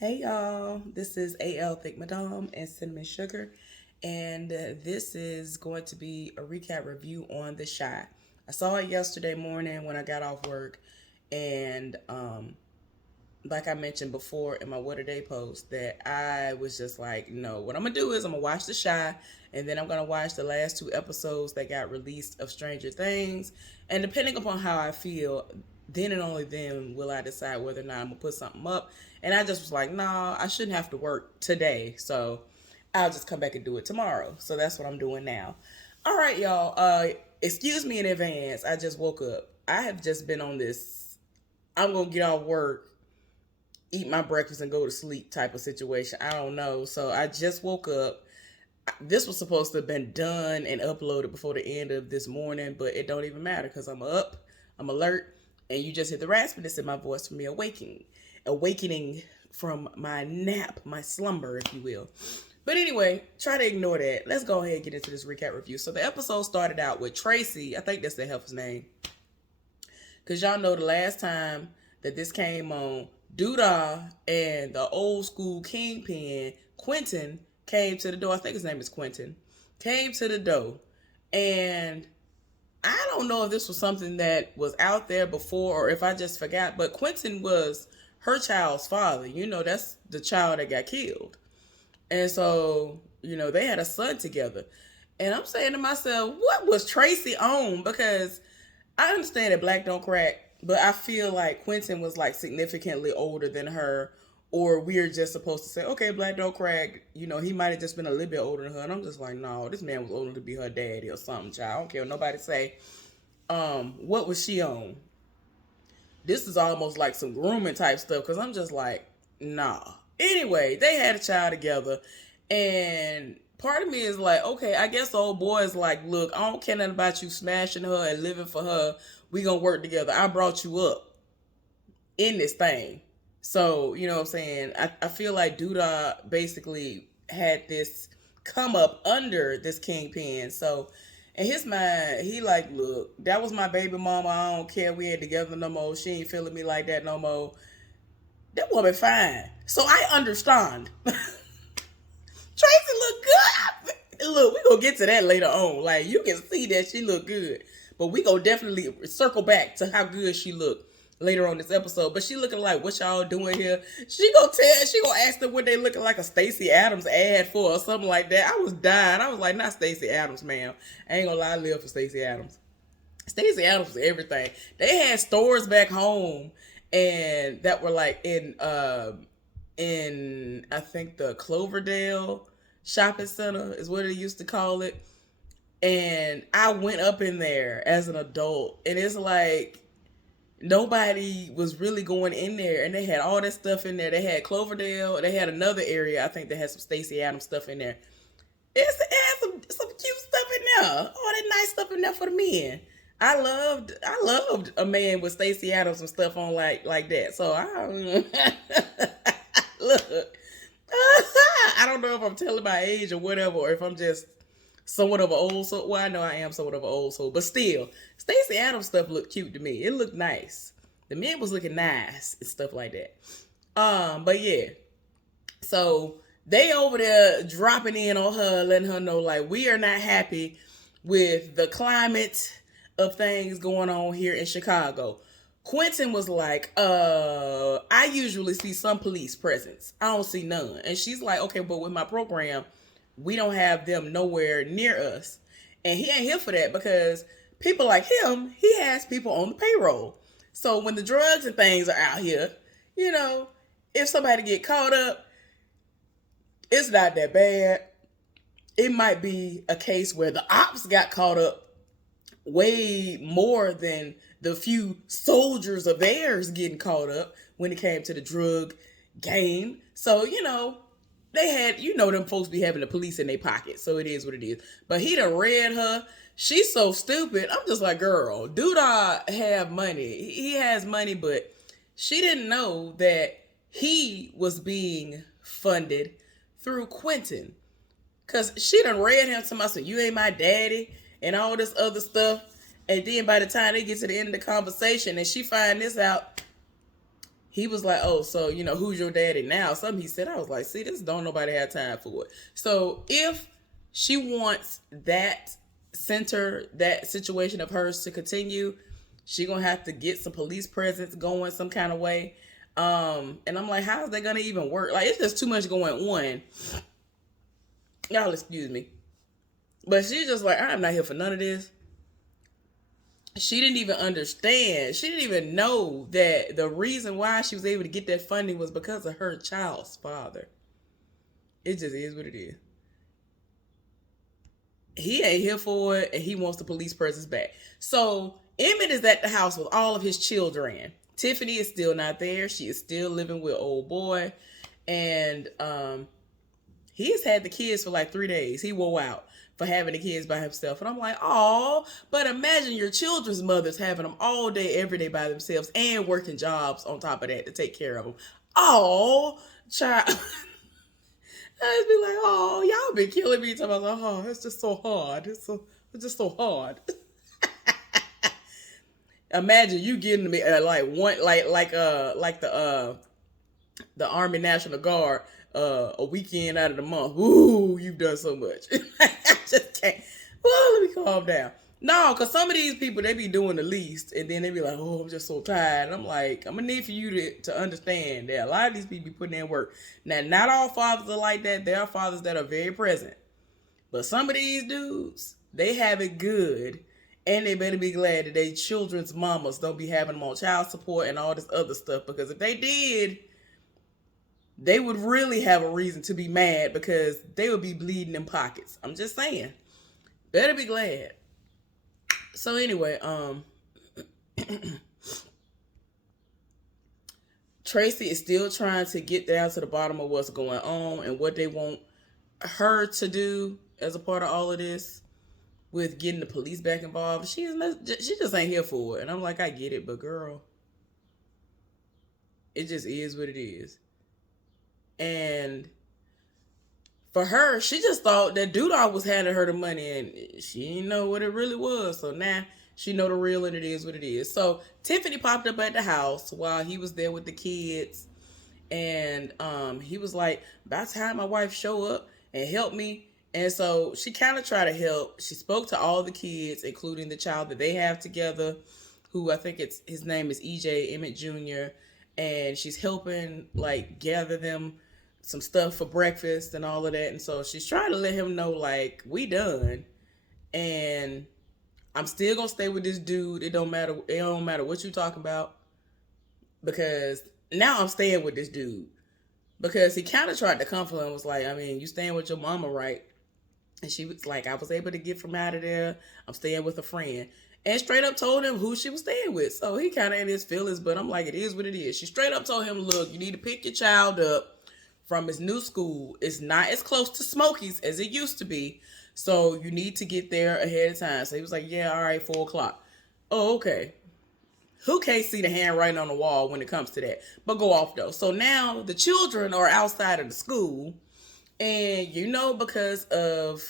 Hey y'all, this is AL Thick Madame and Cinnamon Sugar, and this is going to be a recap review on The Shy. I saw it yesterday morning when I got off work, and like I mentioned before in my What a Day post, that I was just like, no, what I'm gonna do is I'm gonna watch The Shy, and then I'm gonna watch the last two episodes that got released of Stranger Things, and depending upon how I feel, then and only then will I decide whether or not I'm gonna put something up. And I just was like, nah, I shouldn't have to work today, so I'll just come back and do it tomorrow. So that's what I'm doing now. All right, y'all. Excuse me in advance. I just woke up. I have just been on this. I'm gonna get off work, eat my breakfast and go to sleep type of situation. I don't know. So I just woke up. This was supposed to have been done and uploaded before the end of this morning, but it don't even matter because I'm up, I'm alert, and you just hit the raspiness in my voice for me awakening from my nap, my slumber, if you will. But anyway, try to ignore that. Let's go ahead and get into this recap review. So the episode started out with Tracy. I think that's the helper's name. Because y'all know the last time that this came on, Duda and the old school kingpin, Quentin, came to the door. I think his name is Quentin. Came to the door. And I don't know if this was something that was out there before or if I just forgot, but Quentin was her child's father. You know, that's the child that got killed. And so, they had a son together. And I'm saying to myself, what was Tracy on? Because I understand that black don't crack, but I feel like Quentin was like significantly older than her, or we're just supposed to say, okay, black don't crack. He might have just been a little bit older than her. And I'm just like, no, this man was older to be her daddy or something, child. I don't care what nobody say. What was she on? This is almost like some grooming type stuff because I'm just like, nah. Anyway, they had a child together, and part of me is like, okay, I guess the old boy is like, look, I don't care nothing about you smashing her and living for her. We gonna work together. I brought you up in this thing. So, you know what I'm saying? I feel like Duda basically had this come up under this kingpin. So, in his mind, he like, look, that was my baby mama. I don't care. We ain't together no more. She ain't feeling me like that no more. That woman fine. So I understand. Tracy look good. Look, we gonna get to that later on. Like, you can see that she look good. But we gonna definitely circle back to how good she looked later on this episode. But she looking like, what y'all doing here? She gonna ask them what they looking like a Stacey Adams ad for or something like that. I was dying. I was like, not Stacey Adams, ma'am. I ain't gonna lie, I live for Stacey Adams. Stacey Adams was everything. They had stores back home and that were like in I think the Cloverdale shopping center is what they used to call it. And I went up in there as an adult, and it's like nobody was really going in there, and they had all that stuff in there. They had Cloverdale, they had another area I think that had some Stacey Adams stuff in there. It had some cute stuff in there, all that nice stuff in there for the men. I loved a man with Stacey Adams and stuff on like that. So I look, I don't know if I'm telling my age or whatever, or if I'm just somewhat of an old soul. Well, I know I am somewhat of an old soul, but still, Stacey Adams stuff looked cute to me. It looked nice. The men was looking nice and stuff like that. But yeah, so they over there dropping in on her, letting her know like we are not happy with the climate of things going on here in Chicago. Quentin was like, I usually see some police presence. I don't see none. And she's like, okay, but with my program, we don't have them nowhere near us. And he ain't here for that because people like him, he has people on the payroll. So when the drugs and things are out here, you know, if somebody get caught up, it's not that bad. It might be a case where the ops got caught up way more than the few soldiers of theirs getting caught up when it came to the drug game. So, they had, them folks be having the police in their pocket. So it is what it is. But he done read her. She's so stupid. I'm just like, girl, Duda have money. He has money, but she didn't know that he was being funded through Quentin. Because she done read him to myself, you ain't my daddy, and all this other stuff. And then by the time they get to the end of the conversation and she find this out, he was like, oh, so, who's your daddy now? Something he said. I was like, see, this don't nobody have time for it. So if she wants that situation of hers to continue, she gonna have to get some police presence going some kind of way. And I'm like, how is that gonna even work? Like, it's just too much going on. Y'all excuse me. But she's just like, I'm not here for none of this. She didn't even understand. She didn't even know that the reason why she was able to get that funding was because of her child's father. It just is what it is. He ain't here for it, and he wants the police presence back. So Emmett is at the house with all of his children. Tiffany is still not there. She is still living with old boy. And he has had the kids for like 3 days. He wore out for having the kids by himself. And I'm like, oh, but imagine your children's mothers having them all day, every day by themselves and working jobs on top of that to take care of them. Oh, child. I'd be like, oh, y'all been killing me. Talking about, oh, it's just so hard. It's just so hard. Imagine you getting me like the Army National Guard a weekend out of the month. Ooh, you've done so much. I just can't. Well, let me calm down. No, because some of these people, they be doing the least, and then they be like, oh, I'm just so tired. And I'm like, I'm going to need for you to understand that a lot of these people be putting in work. Now, not all fathers are like that. There are fathers that are very present. But some of these dudes, they have it good, and they better be glad that their children's mamas don't be having them on child support and all this other stuff, because if they did, they would really have a reason to be mad, because they would be bleeding in pockets. I'm just saying. Better be glad. So anyway, Tracy is still trying to get down to the bottom of what's going on and what they want her to do as a part of all of this with getting the police back involved. She just ain't here for it. And I'm like, I get it, but girl, it just is what it is. And for her, she just thought that Dudar was handing her the money, and she didn't know what it really was. So now she know the real, and it is what it is. So Tiffany popped up at the house while he was there with the kids, and he was like, "About time my wife show up and help me." And so she kind of tried to help. She spoke to all the kids, including the child that they have together, who I think his name is EJ Emmett Jr., and she's helping like gather them some stuff for breakfast and all of that. And so she's trying to let him know, like, we done, and I'm still gonna stay with this dude. It don't matter what you talking about, because now I'm staying with this dude. Because he kind of tried to comfort her and was like, I mean, you staying with your mama, right? And she was like, I was able to get from out of there. I'm staying with a friend. And straight up told him who she was staying with. So he kind of in his feelings, but I'm like, it is what it is. She straight up told him, look, you need to pick your child up from his new school. It's not as close to Smokey's as it used to be. So you need to get there ahead of time. So he was like, yeah, all right, 4 o'clock. Oh, okay. Who can't see the handwriting on the wall when it comes to that? But go off though. So now the children are outside of the school. And because of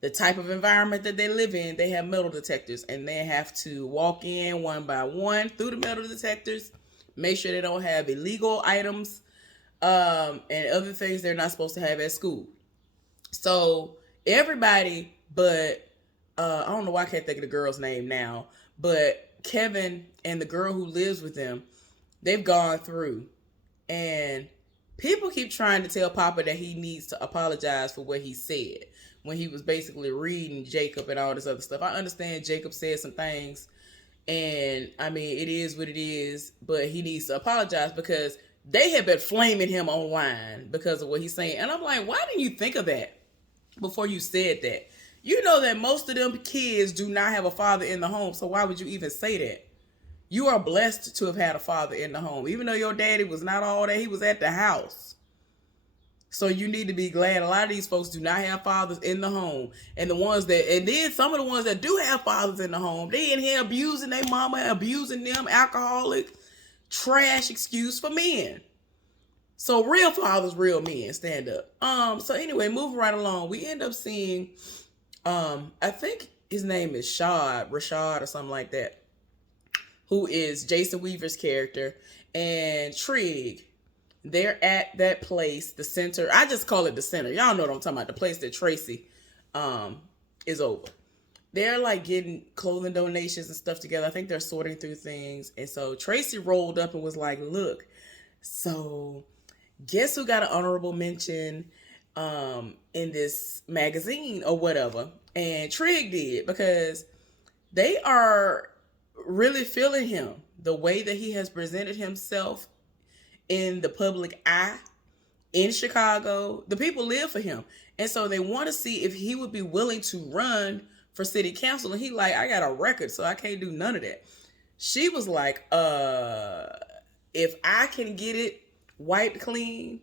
the type of environment that they live in, they have metal detectors. And they have to walk in one by one through the metal detectors. Make sure they don't have illegal items and other things they're not supposed to have at school. So everybody but I don't know why I can't think of the girl's name now, but Kevin and the girl who lives with them, they've gone through, and people keep trying to tell Papa that he needs to apologize for what he said when he was basically reading Jacob and all this other stuff. I understand Jacob said some things, and I mean, it is what it is, but he needs to apologize because they have been flaming him online because of what he's saying. And I'm like, why didn't you think of that before you said that? You know that most of them kids do not have a father in the home, so why would you even say that? You are blessed to have had a father in the home. Even though your daddy was not all that, he was at the house. So you need to be glad. A lot of these folks do not have fathers in the home. And then some of the ones that do have fathers in the home, they in here abusing their mama, abusing them, alcoholic, trash excuse for men. So real fathers, real men, stand up. So anyway, moving right along, we end up seeing, I think his name is Rashad or something like that, who is Jason Weaver's character. and Trig. They're at that place, the center. I just call it the center. Y'all know what I'm talking about. The place that Tracy is over. They're like getting clothing donations and stuff together. I think they're sorting through things. And so Tracy rolled up and was like, look, so guess who got an honorable mention in this magazine or whatever? And Trig did, because they are really feeling him, the way that he has presented himself in the public eye in Chicago. The people live for him. And so they want to see if he would be willing to run for city council. And he like, I got a record, so I can't do none of that. She was like, if I can get it wiped clean,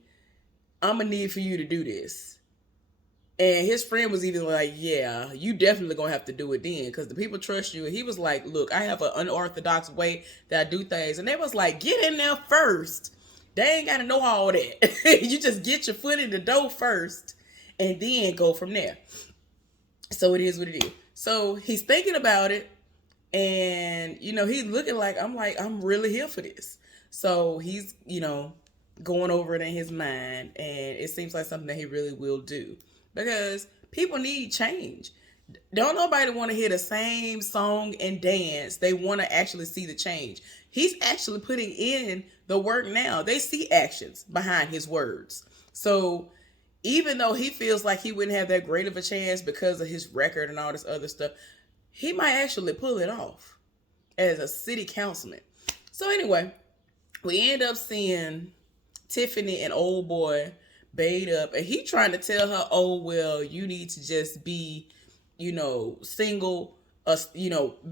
I'm going to need for you to do this. And his friend was even like, yeah, you definitely going to have to do it then, because the people trust you. And he was like, look, I have an unorthodox way that I do things. And they was like, get in there first. They ain't got to know all that. You just get your foot in the door first and then go from there. So it is what it is. So he's thinking about it, and, he's looking like, I'm really here for this. So he's, going over it in his mind, and it seems like something that he really will do, because people need change. Don't nobody want to hear the same song and dance. They want to actually see the change. He's actually putting in the work now. They see actions behind his words. So even though he feels like he wouldn't have that great of a chance because of his record and all this other stuff, he might actually pull it off as a city councilman. So anyway, we end up seeing Tiffany and old boy bait up, and he trying to tell her, oh, well, you need to just be, single,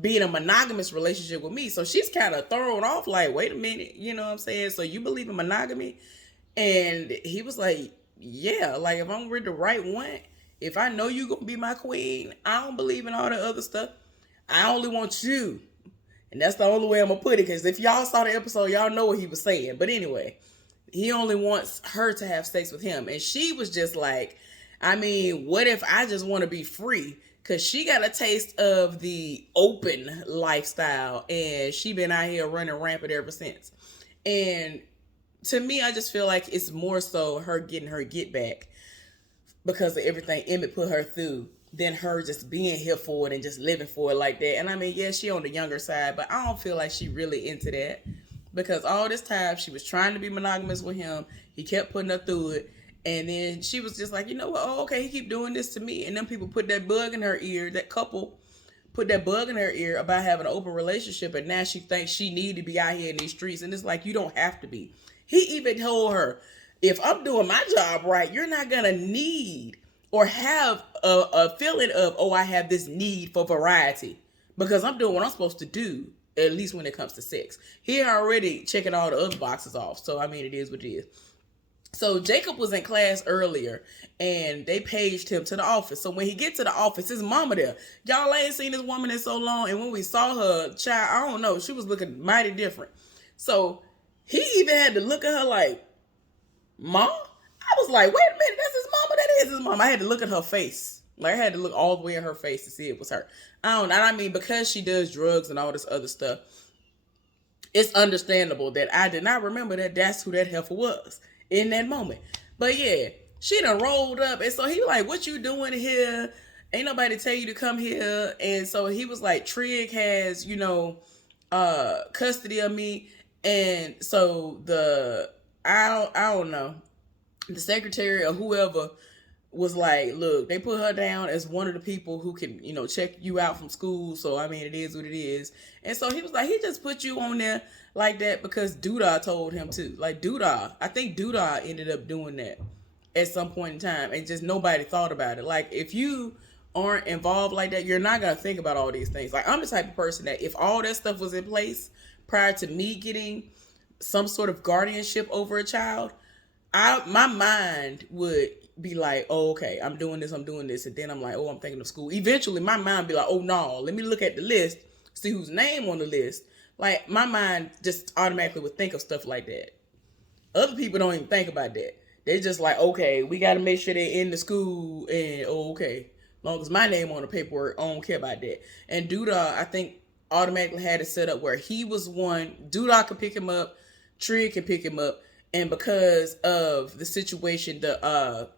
be in a monogamous relationship with me. So she's kind of thrown off like, wait a minute, you know what I'm saying? So you believe in monogamy? And he was like, yeah, like if I'm with the right one, if I know you gonna be my queen, I don't believe in all the other stuff. I only want you. And that's the only way I'm gonna put it, because if y'all saw the episode, y'all know what he was saying. But anyway, he only wants her to have sex with him. And she was just like, what if I just want to be free? Because she got a taste of the open lifestyle, and she been out here running rampant ever since. And to me, I just feel like it's more so her getting her get back because of everything Emmett put her through than her just being here for it and just living for it like that. And yeah, she on the younger side, but I don't feel like she really into that, because all this time she was trying to be monogamous with him. He kept putting her through it. And then she was just like, you know what? Oh, okay, he keep doing this to me. And then people put that bug in her ear, that couple put that bug in her ear about having an open relationship. And now she thinks she need to be out here in these streets. And it's like, you don't have to be. He even told her, if I'm doing my job right, you're not going to need or have a feeling of, oh, I have this need for variety, because I'm doing what I'm supposed to do, at least when it comes to sex. He already checking all the other boxes off. So, it is what it is. So Jacob was in class earlier, and they paged him to the office. So when he get to the office, his mama there. Y'all ain't seen this woman in so long. And when we saw her, child, I don't know, she was looking mighty different. So he even had to look at her like, Mom? I was like, wait a minute, that's his mama? That is his mama. I had to look at her face. Like, I had to look all the way at her face to see it was her. Because she does drugs and all this other stuff, it's understandable that I did not remember that that's who that heifer was in that moment. But yeah, she done rolled up. And so he was like, what you doing here? Ain't nobody tell you to come here. And so he was like, Trig has, custody of me. And so I don't know, the secretary or whoever was like, look, they put her down as one of the people who can, check you out from school. So, it is what it is. And so he was like, he just put you on there like that because Doodah told him to. Like I think Doodah ended up doing that at some point in time, and just nobody thought about it. Like, if you aren't involved like that, you're not going to think about all these things. Like, I'm the type of person that if all that stuff was in place prior to me getting some sort of guardianship over a child, my mind would be like, oh, okay, I'm doing this. And then I'm like, oh, I'm thinking of school. Eventually, my mind be like, oh, no, let me look at the list, see whose name on the list. Like, my mind just automatically would think of stuff like that. Other people don't even think about that. They just like, okay, we got to make sure they're in the school, and okay, as long as my name on the paperwork, I don't care about that. And Doodah, I think, automatically had it set up where he was one. Doodah could pick him up, Tria can pick him up, and because of the situation, the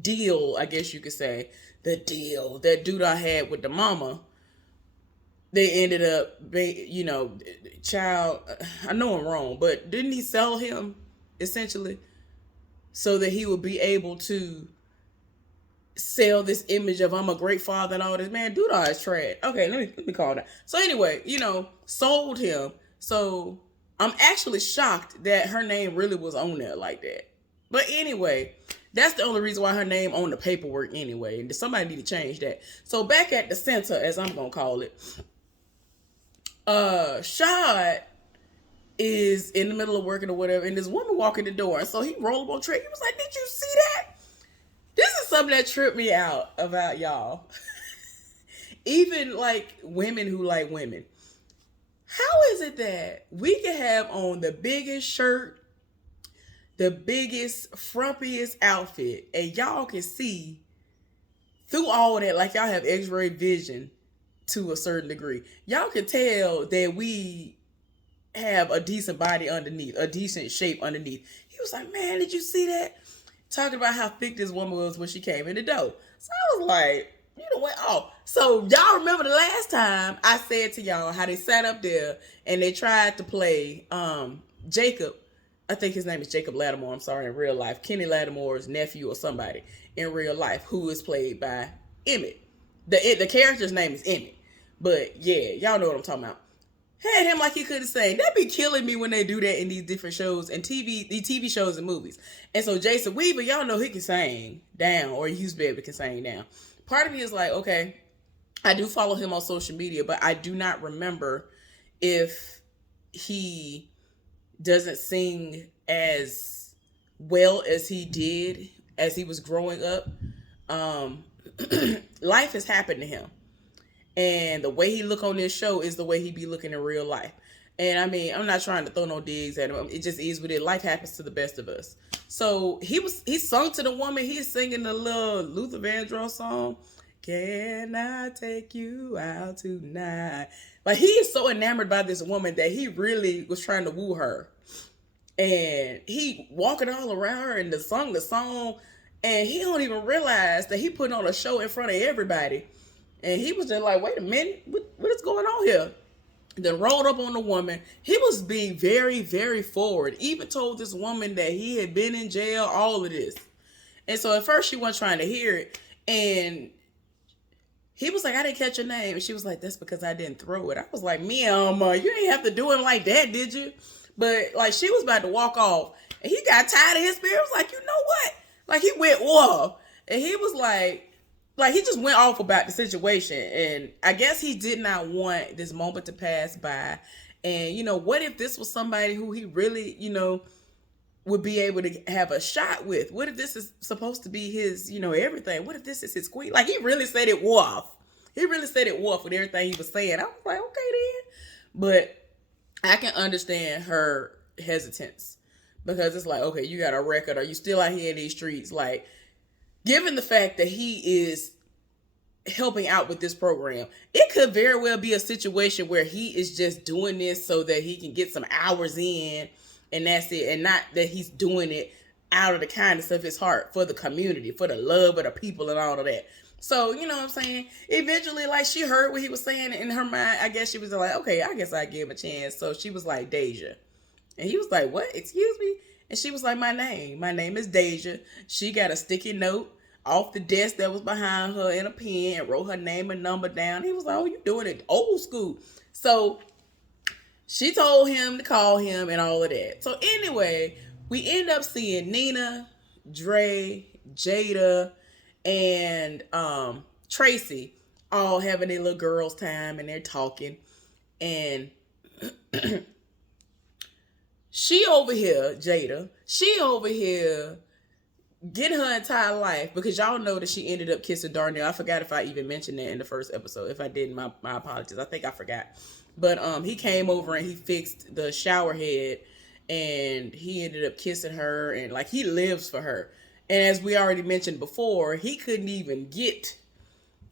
deal, I guess you could say, the deal that Duda had with the mama, they ended up, child. I know I'm wrong, but didn't he sell him essentially so that he would be able to sell this image of I'm a great father and all this? Man, Duda is trash. Okay, let me call that. So anyway, sold him. So I'm actually shocked that her name really was on there like that. But anyway, that's the only reason why her name on the paperwork anyway. And somebody need to change that. So back at the center, as I'm gonna call it, Shad is in the middle of working or whatever, and this woman walk in the door. And so he rolled up on Trey. He was like, "Did you see that?" This is something that tripped me out about y'all. Even like women who like women. How is it that we can have on the biggest shirt, the biggest, frumpiest outfit, and y'all can see through all that, like y'all have X-ray vision to a certain degree. Y'all can tell that we have a decent body underneath, a decent shape underneath. He was like, "Man, did you see that?" Talking about how thick this woman was when she came in the door. So I was like, went off. So y'all remember the last time I said to y'all how they sat up there and they tried to play Jacob. I think his name is Jacob Lattimore. I'm sorry, in real life. Kenny Lattimore's nephew or somebody in real life, who is played by Emmett. The character's name is Emmett. But yeah, y'all know what I'm talking about. Had him like he couldn't sing. That'd be killing me when they do that in these different shows and these TV shows and movies. And so Jason Weaver, y'all know he can sing down, or he used to be able to sing down. Part of me is like, okay, I do follow him on social media, but I do not remember if he doesn't sing as well as he did as he was growing up. Life has happened to him. And the way he look on this show is the way he be looking in real life. And I mean, I'm not trying to throw no digs at him. It just is what it. Life happens to the best of us. So he sung to the woman. He's singing the little Luther Vandross song. Can I take you out tonight? Like, he is so enamored by this woman that he really was trying to woo her. And he walking all around her and sung the song. And he don't even realize that he putting on a show in front of everybody. And he was just like, wait a minute, what is going on here? Then rolled up on the woman. He was being very, very forward. Even told this woman that he had been in jail, all of this. And so at first she wasn't trying to hear it. And he was like, I didn't catch your name. And she was like, that's because I didn't throw it. I was like, you ain't have to do him like that, did you? But like, she was about to walk off. And he got tired of his spirit. He was like, you know what? Like, he went, whoa. And he was like, he just went off about the situation. And I guess he did not want this moment to pass by. And, what if this was somebody who he really, would be able to have a shot with? What if this is supposed to be his, everything? What if this is his queen? Like, he really said it off. He really said it off with everything he was saying. I was like, okay then. But I can understand her hesitance. Because it's like, okay, you got a record. Are you still out here in these streets? Like, given the fact that he is helping out with this program, it could very well be a situation where he is just doing this so that he can get some hours in, and that's it. And not that he's doing it out of the kindness of his heart for the community, for the love of the people and all of that. So, you know what I'm saying? Eventually, like, she heard what he was saying in her mind. I guess she was like, okay, I guess I give him a chance. So she was like, Deja. And he was like, what? Excuse me? And she was like, my name is Deja. She got a sticky note off the desk that was behind her in a pen and wrote her name and number down. He was like, oh, you doing it old school. So she told him to call him and all of that. So anyway, we end up seeing Nina, Dre, Jada, and Tracy all having their little girls' time, and they're talking. And she over here getting her entire life, because y'all know that she ended up kissing Darnell. I forgot if I even mentioned that in the first episode. If I didn't, my apologies. I think I forgot. But he came over and he fixed the shower head, and he ended up kissing her, and like, he lives for her. And as we already mentioned before, he couldn't even get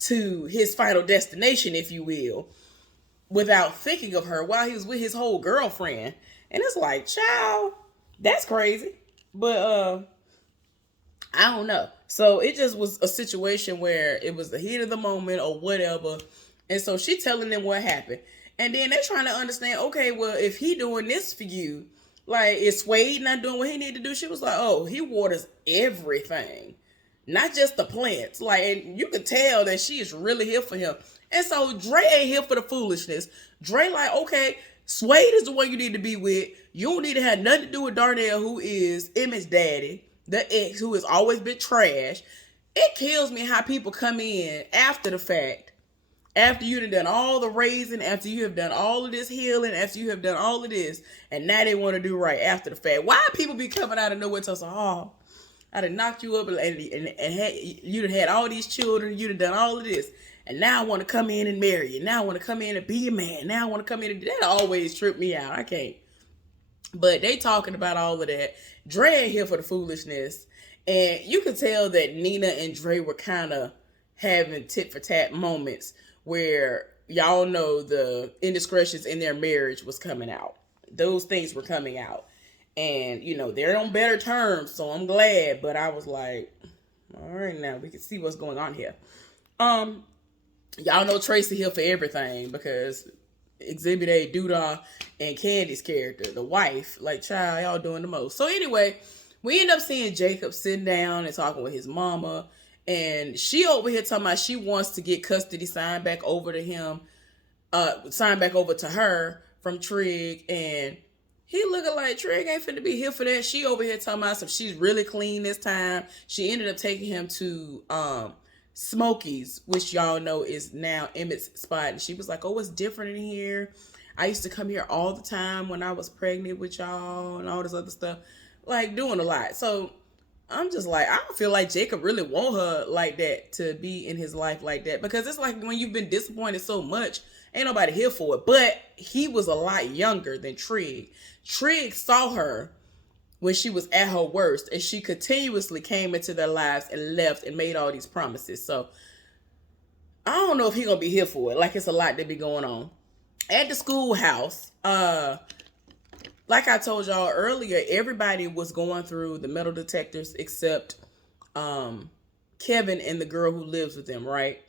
to his final destination, if you will, without thinking of her while he was with his whole girlfriend. And it's like, child, that's crazy. But I don't know. So it just was a situation where it was the heat of the moment or whatever. And so she telling them what happened. And then they're trying to understand, okay, well, if he doing this for you, like, is Swade not doing what he need to do? She was like, oh, he waters everything, not just the plants. Like, and you could tell that she is really here for him. And so Dre ain't here for the foolishness. Dre like, okay, Swade is the one you need to be with. You don't need to have nothing to do with Darnell, who is Emmett's daddy, the ex, who has always been trash. It kills me how people come in after the fact, after you have done all the raising, after you have done all of this healing, after you have done all of this, and now they want to do right after the fact. Why people be coming out of nowhere to say, oh, I done knocked you up and you done had all these children, you done all of this, and now I want to come in and marry you. Now I want to come in and be your man. Now I want to come in and that always trip me out. I can't. But they talking about all of that. Dre ain't here for the foolishness. And you could tell that Nina and Dre were kind of having tit for tat moments where y'all know the indiscretions in their marriage was coming out. Those things were coming out. And, you know, they're on better terms, so I'm glad. But I was like, all right, now we can see what's going on here. Y'all know Tracy here for everything because Exhibit A, Doodah, and Candy's character, the wife, like, child, y'all doing the most. So anyway, we end up seeing Jacob sitting down and talking with his mama. And she over here talking about she wants to get custody signed back over to him, signed back over to her from Trig. And he looking like Trig ain't finna be here for that. She over here talking about some she's really clean this time. She ended up taking him to Smokey's, which y'all know is now Emmett's spot. And she was like, oh, it's different in here. I used to come here all the time when I was pregnant with y'all and all this other stuff. Like, doing a lot. So I'm just like, I don't feel like Jacob really want her like that, to be in his life like that. Because it's like when you've been disappointed so much, ain't nobody here for it. But he was a lot younger than Trig. Trig saw her when she was at her worst, and she continuously came into their lives and left and made all these promises. So I don't know if he gonna be here for it. Like, it's a lot that be going on at the schoolhouse. Like I told y'all earlier, everybody was going through the metal detectors except Kevin and the girl who lives with them, right?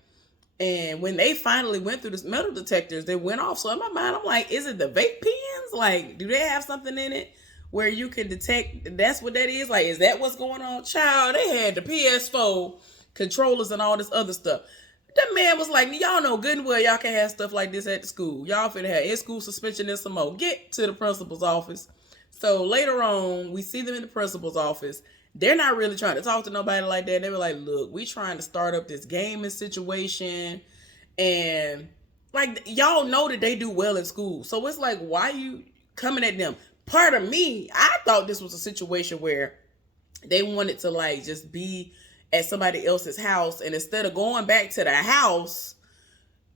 And when they finally went through the metal detectors, they went off. So in my mind, I'm like, is it the vape pens? Like, do they have something in it where you can detect that's what that is? Like, is that what's going on? Child, they had the PS4 controllers and all this other stuff. That man was like, y'all know good and well y'all can have stuff like this at the school. Y'all finna have in-school suspension and some more. Get to the principal's office. So later on, we see them in the principal's office. They're not really trying to talk to nobody like that. They were like, look, we trying to start up this gaming situation. And, like, y'all know that they do well in school. So it's like, why you coming at them? Part of me, I thought this was a situation where they wanted to, like, just be at somebody else's house, and instead of going back to the house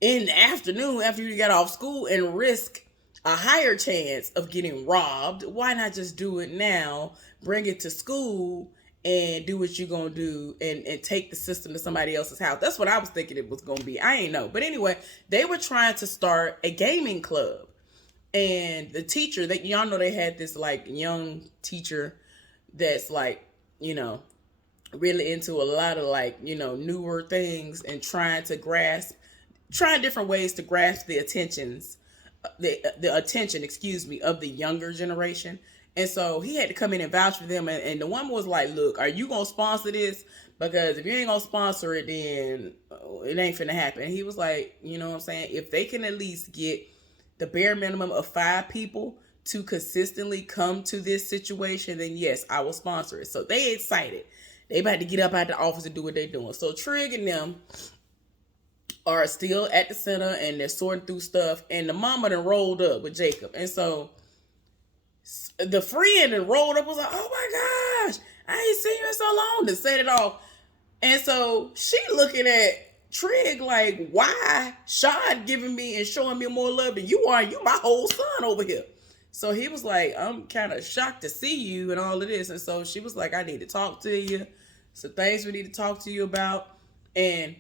in the afternoon after you got off school and risk a higher chance of getting robbed, why not just do it now, bring it to school, and do what you're gonna do and take the system to somebody else's house? That's what I was thinking it was gonna be. I ain't know. But anyway, they were trying to start a gaming club. And the teacher, that y'all know, they had this like young teacher that's like, you know, really into a lot of, like, you know, newer things and trying different ways to grasp the attention, of the younger generation. And so he had to come in and vouch for them. And the woman was like, look, are you going to sponsor this? Because if you ain't going to sponsor it, then it ain't finna happen. And he was like, you know what I'm saying? If they can at least get the bare minimum of 5 people to consistently come to this situation, then yes, I will sponsor it. So they excited. They about to get up out the office and do what they're doing. So Trig and them are still at the center and they're sorting through stuff. And the mama done rolled up with Jacob. And so the friend that rolled up was like, oh my gosh, I ain't seen you in so long, to set it off. And so she looking at Trig like, why Sean giving me and showing me more love than you are? You my whole son over here. So he was like, I'm kind of shocked to see you and all of this. And so she was like, I need to talk to you. Some things we need to talk to you about. And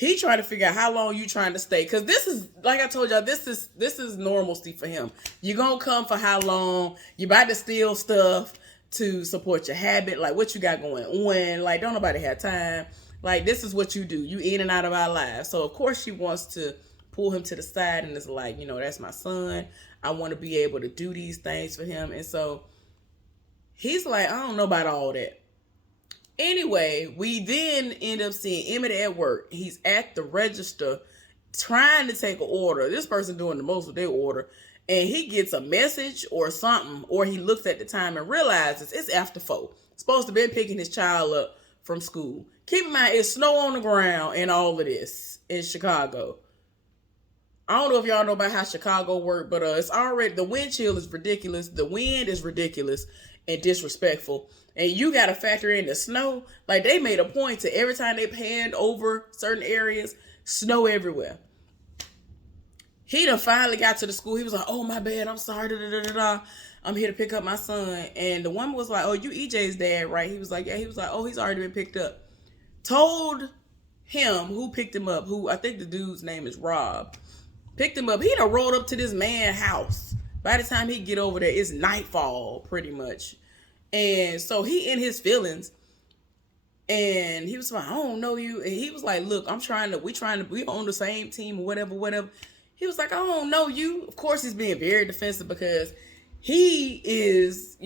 He trying to figure out how long you trying to stay. Cause this is, like I told y'all, this is normalcy for him. You gonna come for how long? You about to steal stuff to support your habit. Like, what you got going on? Like, don't nobody have time. Like, this is what you do. You in and out of our lives. So of course she wants to pull him to the side and it's like, that's my son. I want to be able to do these things for him. And so he's like, I don't know about all that. Anyway, we then end up seeing Emmett at work. He's at the register trying to take an order. This person doing the most of their order. And he gets a message or something, or he looks at the time and realizes it's after 4. Supposed to be picking his child up from school. Keep in mind, it's snow on the ground and all of this in Chicago. I don't know if y'all know about how Chicago work, but it's already, the wind chill is ridiculous. The wind is ridiculous and disrespectful. And you got to factor in the snow. Like, they made a point to every time they panned over certain areas, snow everywhere. He done finally got to the school. He was like, oh, my bad. I'm sorry. I'm here to pick up my son. And the woman was like, oh, you EJ's dad, right? He was like, yeah. He was like, oh, he's already been picked up. Told him who picked him up, who I think the dude's name is Rob. Picked him up. He done rolled up to this man's house. By the time he get over there, it's nightfall, pretty much. And so he in his feelings, and he was like, I don't know you. And he was like, look, we on the same team or whatever. He was like, I don't know you. Of course, he's being very defensive because he is,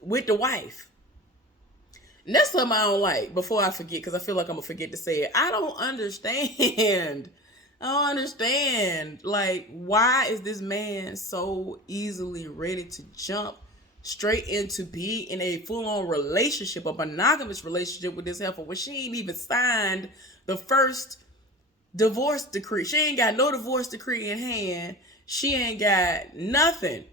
with the wife. And that's something I don't like, before I forget, because I feel like I'm going to forget to say it. I don't understand. Like, why is this man so easily ready to jump straight into be in a full-on relationship, a monogamous relationship with this heifer when she ain't even signed the first divorce decree? She ain't got no divorce decree in hand. She ain't got nothing.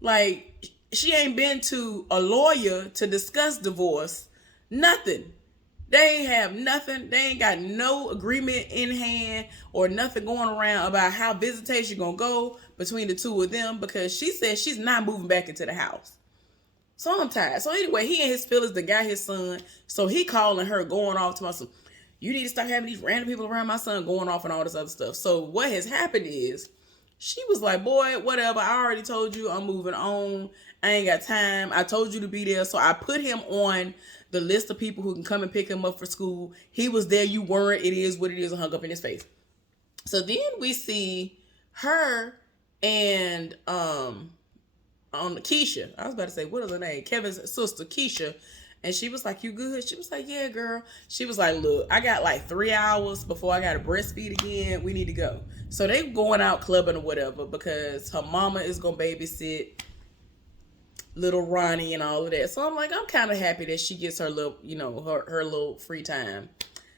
Like, she ain't been to a lawyer to discuss divorce. Nothing. They ain't have nothing. They ain't got no agreement in hand or nothing going around about how visitation gonna go between the two of them, because she said she's not moving back into the house. So I'm tired. So anyway, he and his feelings done got his son. So he calling her, going off to my son. You need to stop having these random people around my son, going off and all this other stuff. So what has happened is, she was like, boy, whatever. I already told you I'm moving on. I ain't got time. I told you to be there. So I put him on the list of people who can come and pick him up for school. He was there. You weren't. It is what it is. And hung up in his face. So then we see her and on Keisha. I was about to say, what is her name? Kevin's sister, Keisha. And she was like, you good? She was like, yeah, girl. She was like, look, I got like 3 hours before I got to breastfeed again. We need to go. So they going out clubbing or whatever, because her mama is going to babysit little Ronnie and all of that. So I'm like, I'm kind of happy that she gets her little, her little free time.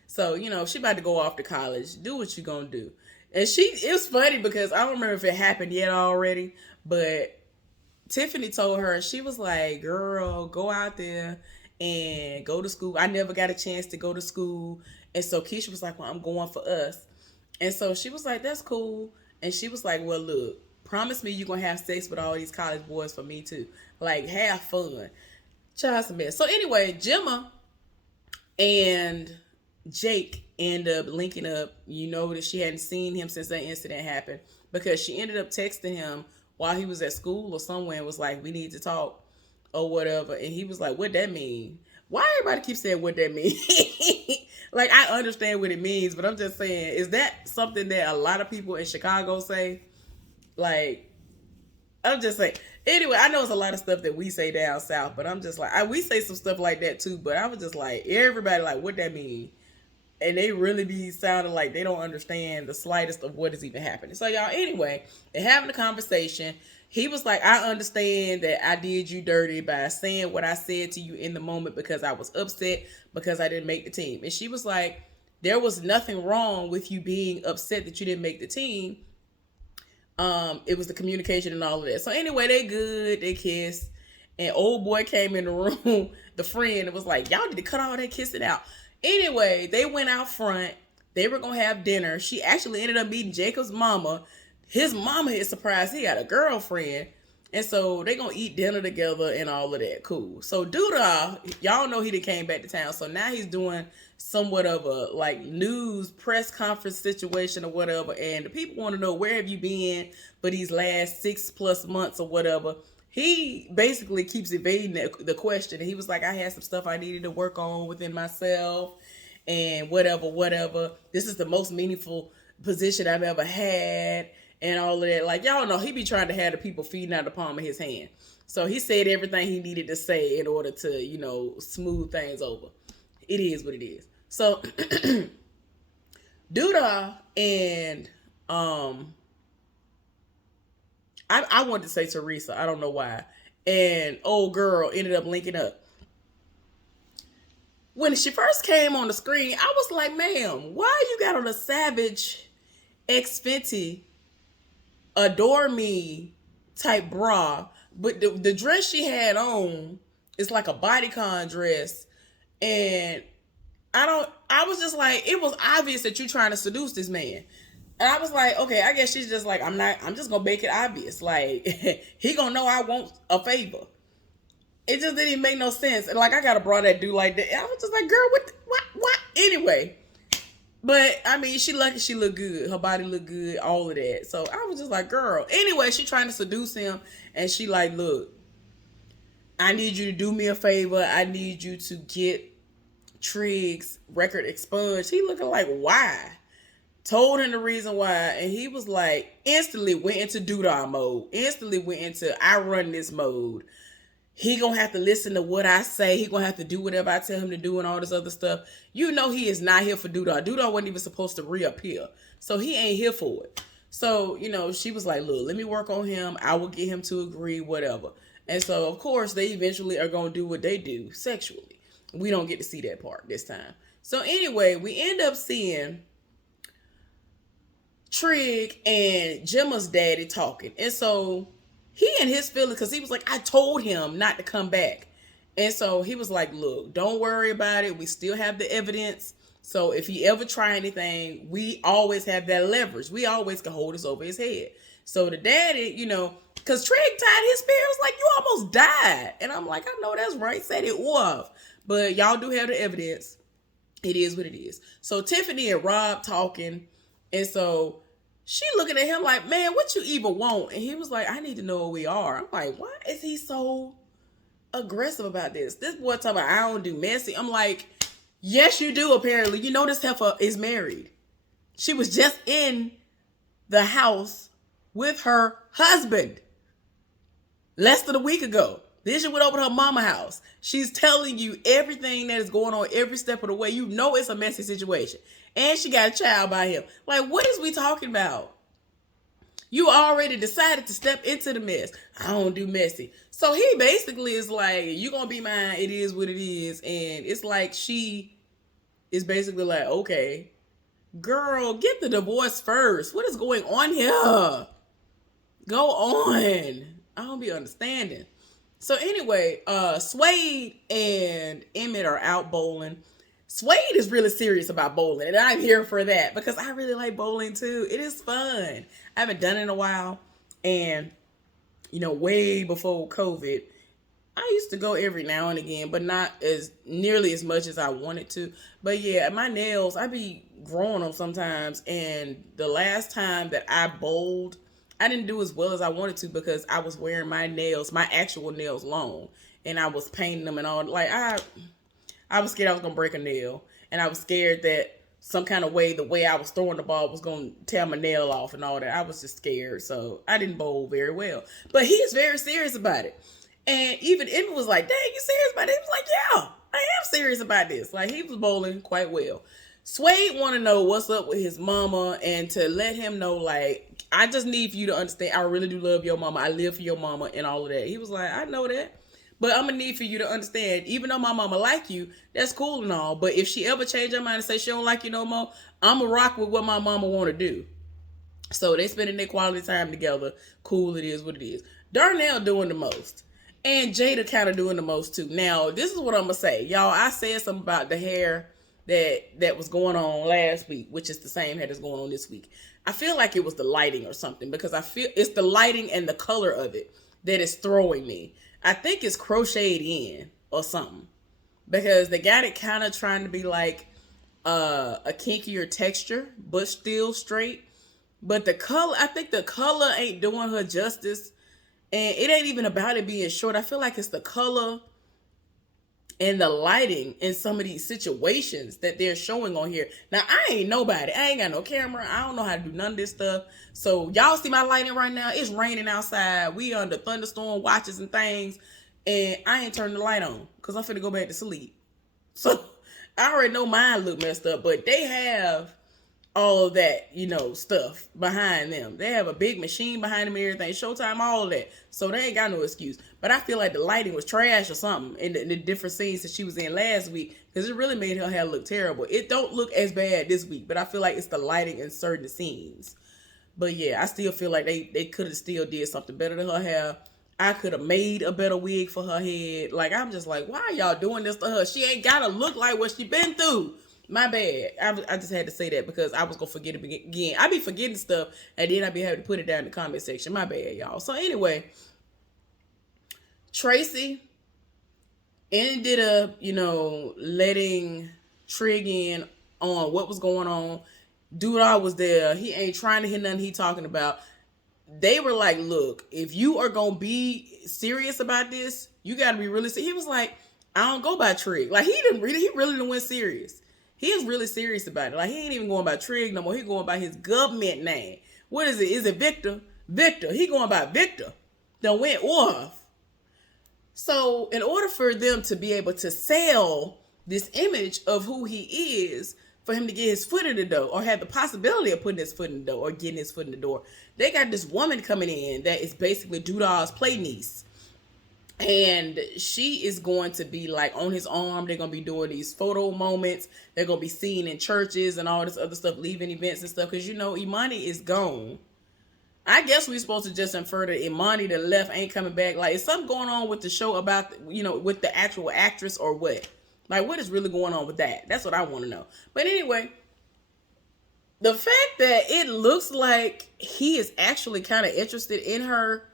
So, she about to go off to college. Do what you going to do. And it was funny because I don't remember if it happened yet already, but Tiffany told her, she was like, girl, go out there and go to school. I never got a chance to go to school. And so Keisha was like, well, I'm going for us. And so she was like, that's cool. And she was like, well, look, promise me you're going to have sex with all these college boys for me too. Like, have fun. Try some mess. So anyway, Gemma and Jake end up linking up. You know that she hadn't seen him since that incident happened, because she ended up texting him while he was at school or somewhere and was like, we need to talk or whatever. And he was like, what that mean? Why everybody keeps saying what that mean? Like, I understand what it means, but I'm just saying, is that something that a lot of people in Chicago say? Like, I'm just saying. Anyway, I know it's a lot of stuff that we say down south, but I'm just like, we say some stuff like that too, but I was just like, everybody like, what that mean? And they really be sounding like they don't understand the slightest of what is even happening. So y'all, anyway, they're having a conversation. He was like, I understand that I did you dirty by saying what I said to you in the moment because I was upset because I didn't make the team. And she was like, there was nothing wrong with you being upset that you didn't make the team. It was the communication and all of that. So anyway, they good, they kissed. And old boy came in the room, the friend, and was like, y'all need to cut all that kissing out. Anyway, they went out front. They were going to have dinner. She actually ended up meeting Jacob's mama. His mama is surprised he got a girlfriend. And so they gonna eat dinner together and all of that. Cool. So Duda, y'all know he done came back to town. So now he's doing somewhat of a like news press conference situation or whatever. And the people want to know, where have you been for these last 6+ months or whatever. He basically keeps evading the question. And he was like, I had some stuff I needed to work on within myself and whatever. This is the most meaningful position I've ever had and all of that. Like, y'all know, he be trying to have the people feeding out the palm of his hand. So he said everything he needed to say in order to, smooth things over. It is what it is. So Duda and I wanted to say Teresa. I don't know why. And old girl ended up linking up. When she first came on the screen, I was like, ma'am, why you got on a Savage X Fenty Adore Me type bra, but the dress she had on is like a bodycon dress, and I was just like, it was obvious that you're trying to seduce this man. And I was like, okay, I guess she's just like, I'm just gonna make it obvious. Like, he gonna know I want a favor. It just didn't make no sense. And like, I got a bra that do like that. And I was just like, girl, what? Anyway. But I mean, she lucky she looked good. Her body looked good, all of that. So I was just like, girl. Anyway, she trying to seduce him. And she like, look, I need you to do me a favor. I need you to get Trig's record expunged. He looking like, why? Told him the reason why. And he was like, instantly went into doodah mode. Instantly went into I run this mode. He gonna have to listen to what I say. He gonna have to do whatever I tell him to do and all this other stuff. You know he is not here for Duda. Duda wasn't even supposed to reappear. So he ain't here for it. So, she was like, look, let me work on him. I will get him to agree, whatever. And so, of course, they eventually are gonna do what they do sexually. We don't get to see that part this time. So anyway, we end up seeing Trig and Gemma's daddy talking. And so he and his feelings, because he was like, I told him not to come back. And so he was like, look, don't worry about it. We still have the evidence. So if he ever try anything, we always have that leverage. We always can hold this over his head. So the daddy, because Trig tied his spear, was like, you almost died. And I'm like, I know that's right. Said it off. But y'all do have the evidence. It is what it is. So Tiffany and Rob talking. And so she looking at him like, man, what you even want? And he was like, I need to know where we are. I'm like, why is he so aggressive about this? This boy talking about, I don't do messy. I'm like, yes, you do, apparently. You know this heifer is married. She was just in the house with her husband less than a week ago. Then she went over to her mama's house. She's telling you everything that is going on every step of the way. You know it's a messy situation. And she got a child by him. Like, what is we talking about? You already decided to step into the mess. I don't do messy. So he basically is like, you gonna be mine. It is what it is. And it's like she is basically like, okay, girl, get the divorce first. What is going on here? Go on. I don't be understanding. So anyway, Suede and Emmett are out bowling. Suede is really serious about bowling, and I'm here for that because I really like bowling too. It is fun. I haven't done it in a while, and way before COVID, I used to go every now and again, but not as nearly as much as I wanted to. But yeah, my nails, I be growing them sometimes, and the last time that I bowled, I didn't do as well as I wanted to because I was wearing my actual nails long, and I was painting them and all. Like I was scared I was going to break a nail, and I was scared that some kind of way, the way I was throwing the ball was going to tear my nail off and all that. I was just scared, so I didn't bowl very well. But he's very serious about it. And even Emmett was like, dang, you serious about it? He was like, yeah, I am serious about this. Like, he was bowling quite well. Suede want to know what's up with his mama and to let him know, like, I just need for you to understand, I really do love your mama. I live for your mama and all of that. He was like, I know that. But I'm going to need for you to understand, even though my mama like you, that's cool and all. But if she ever change her mind and say she don't like you no more, I'm going to rock with what my mama want to do. So they spending their quality time together. Cool, it is what it is. Darnell doing the most. And Jada kind of doing the most too. Now, this is what I'm going to say. Y'all, I said something about the hair that was going on last week, which is the same hair that's going on this week. I feel like it was the lighting or something because I feel it's the lighting and the color of it. that is throwing me. I think it's crocheted in or something, because they got it kind of trying to be like a kinkier texture, but still straight. But the color, I think the color ain't doing her justice. And it ain't even about it being short. I feel like it's the color and the lighting in some of these situations that they're showing on here. Now, I ain't nobody. I ain't got no camera. I don't know how to do none of this stuff. So y'all see my lighting right now? It's raining outside. We under thunderstorm watches and things. And I ain't turning the light on because I'm finna go back to sleep. So I already know mine look messed up, but they have all of that, stuff behind them. They have a big machine behind them and everything. Showtime, all of that. So they ain't got no excuse. But I feel like the lighting was trash or something in the different scenes that she was in last week, because it really made her hair look terrible. It don't look as bad this week, but I feel like it's the lighting in certain scenes. But yeah, I still feel like they could have still did something better to her hair. I could have made a better wig for her head. Like, I'm just like, why are y'all doing this to her? She ain't gotta look like what she been through. My bad. I just had to say that because I was going to forget it again. I be forgetting stuff, and then I be having to put it down in the comment section. My bad, y'all. So anyway, Tracy ended up, letting Trig in on what was going on. Dude was there. He ain't trying to hear nothing he talking about. They were like, look, if you are going to be serious about this, you got to be really serious. He was like, I don't go by Trig. Like, he really didn't went serious. He is really serious about it. Like, he ain't even going by Trig no more. He going by his government name. What is it? Is it Victor? Victor. He going by Victor. Done went off. So in order for them to be able to sell this image of who he is, for him to get his foot in the door, or have the possibility of putting his foot in the door, or getting his foot in the door, they got this woman coming in that is basically Doodah's play niece. And she is going to be like on his arm. They're going to be doing these photo moments. They're going to be seen in churches and all this other stuff, leaving events and stuff. Because, Imani is gone. I guess we're supposed to just infer that Imani that left ain't coming back. Like, is something going on with the show about, with the actual actress or what? Like, what is really going on with that? That's what I want to know. But anyway, the fact that it looks like he is actually kind of interested in her,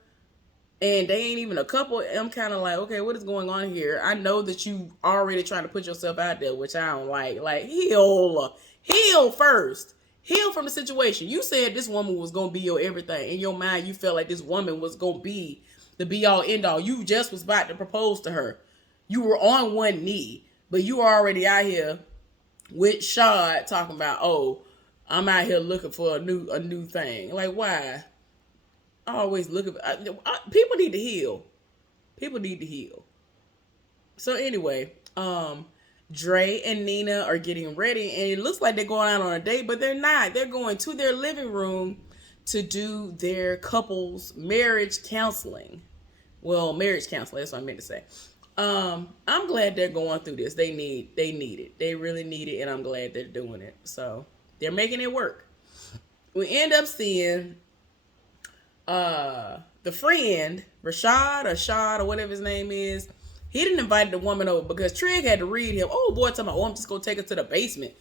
and they ain't even a couple, I'm kind of like, okay, what is going on here? I know that you already trying to put yourself out there, which I don't like. Like, heal first. Heal from the situation. You said this woman was going to be your everything. In your mind, you felt like this woman was going to be the be-all, end-all. You just was about to propose to her. You were on one knee, but you were already out here with Shad talking about, oh, I'm out here looking for a new thing. Like, why? Always looking. People need to heal. People need to heal. So anyway, Dre and Nina are getting ready, and it looks like they're going out on a date, but they're not. They're going to their living room to do their couples marriage counseling. Well, marriage counseling, that's what I meant to say. I'm glad they're going through this. They need it. They really need it, and I'm glad they're doing it. So they're making it work. We end up seeing the friend, Rashad or Shad or whatever his name is. He didn't invite the woman over because Trig had to read him. Oh boy, talking about, oh, I'm just gonna take her to the basement.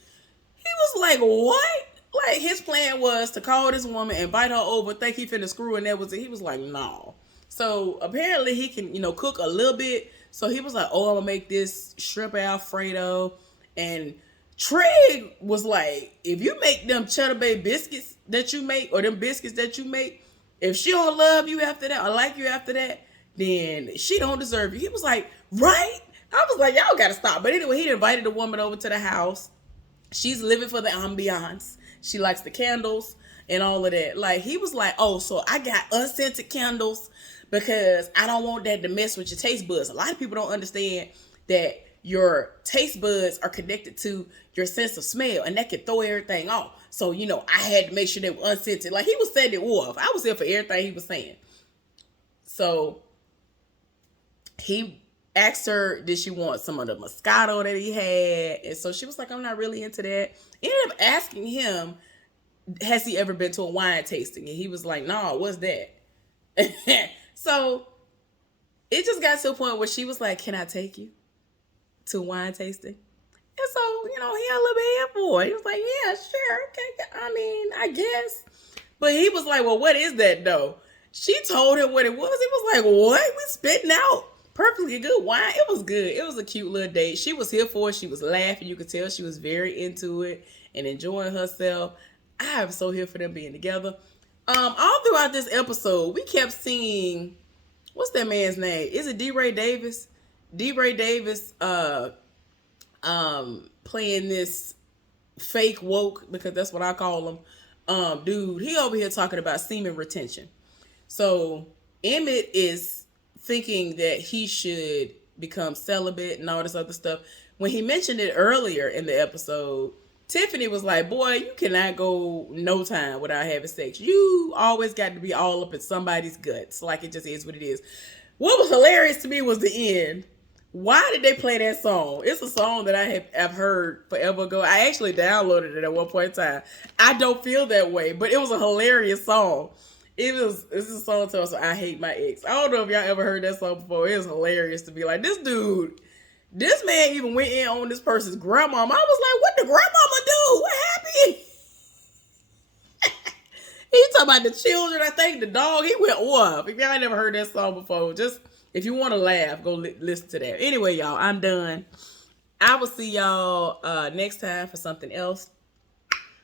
He was like, what? Like, his plan was to call this woman, invite her over, think he finna screw, and that was it. He was like, no. So apparently he can, cook a little bit. So he was like, oh, I'm gonna make this shrimp Alfredo. And Trig was like, if you make them Cheddar Bay biscuits that you make, or them biscuits that you make, if she don't love you after that or like you after that, then she don't deserve you. He was like, right? I was like, y'all gotta stop. But anyway, he invited the woman over to the house. She's living for the ambiance. She likes the candles and all of that. Like, he was like, oh, so I got unscented candles because I don't want that to mess with your taste buds. A lot of people don't understand that your taste buds are connected to your sense of smell, and that can throw everything off. So, I had to make sure they were unscented. Like, he was setting it off. I was here for everything he was saying. So he asked her, did she want some of the Moscato that he had? And so she was like, I'm not really into that. Ended up asking him, has he ever been to a wine tasting? And he was like, no, what's that? So it just got to a point where she was like, can I take you to wine tasting? And so, he had a little bit for it. He was like, yeah, sure. Okay. I mean, I guess. But he was like, well, what is that though? She told him what it was. He was like, what? We spitting out perfectly good wine. It was good. It was a cute little date. She was here for it. She was laughing. You could tell she was very into it and enjoying herself. I am so here for them being together. All throughout this episode, we kept seeing, what's that man's name? Is it D. Ray Davis? D. Ray Davis playing this fake woke, because that's what I call him. Dude, he over here talking about semen retention. So Emmett is thinking that he should become celibate and all this other stuff. When he mentioned it earlier in the episode, Tiffany was like, boy, you cannot go no time without having sex. You always got to be all up in somebody's guts. Like, it just is what it is. What was hilarious to me was the end. Why did they play that song? It's a song that I've heard forever ago. I actually downloaded it at one point in time. I don't feel that way, but it was a hilarious song. It's a song to us, I Hate My Ex. I don't know if y'all ever heard that song before. It was hilarious to be like, this man even went in on this person's grandmama. I was like, what did grandmama do? What happened? He talking about the children, I think, the dog. He went off. If y'all ain't never heard that song before, just, if you want to laugh, go listen to that. Anyway, y'all, I'm done. I will see y'all next time for something else.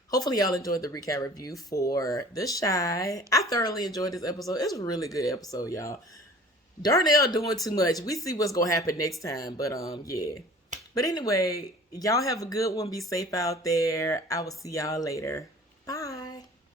Hopefully y'all enjoyed the recap review for The Chi. I thoroughly enjoyed this episode. It's a really good episode, y'all. Darnell doing too much. We see what's going to happen next time. But, yeah. But anyway, y'all have a good one. Be safe out there. I will see y'all later.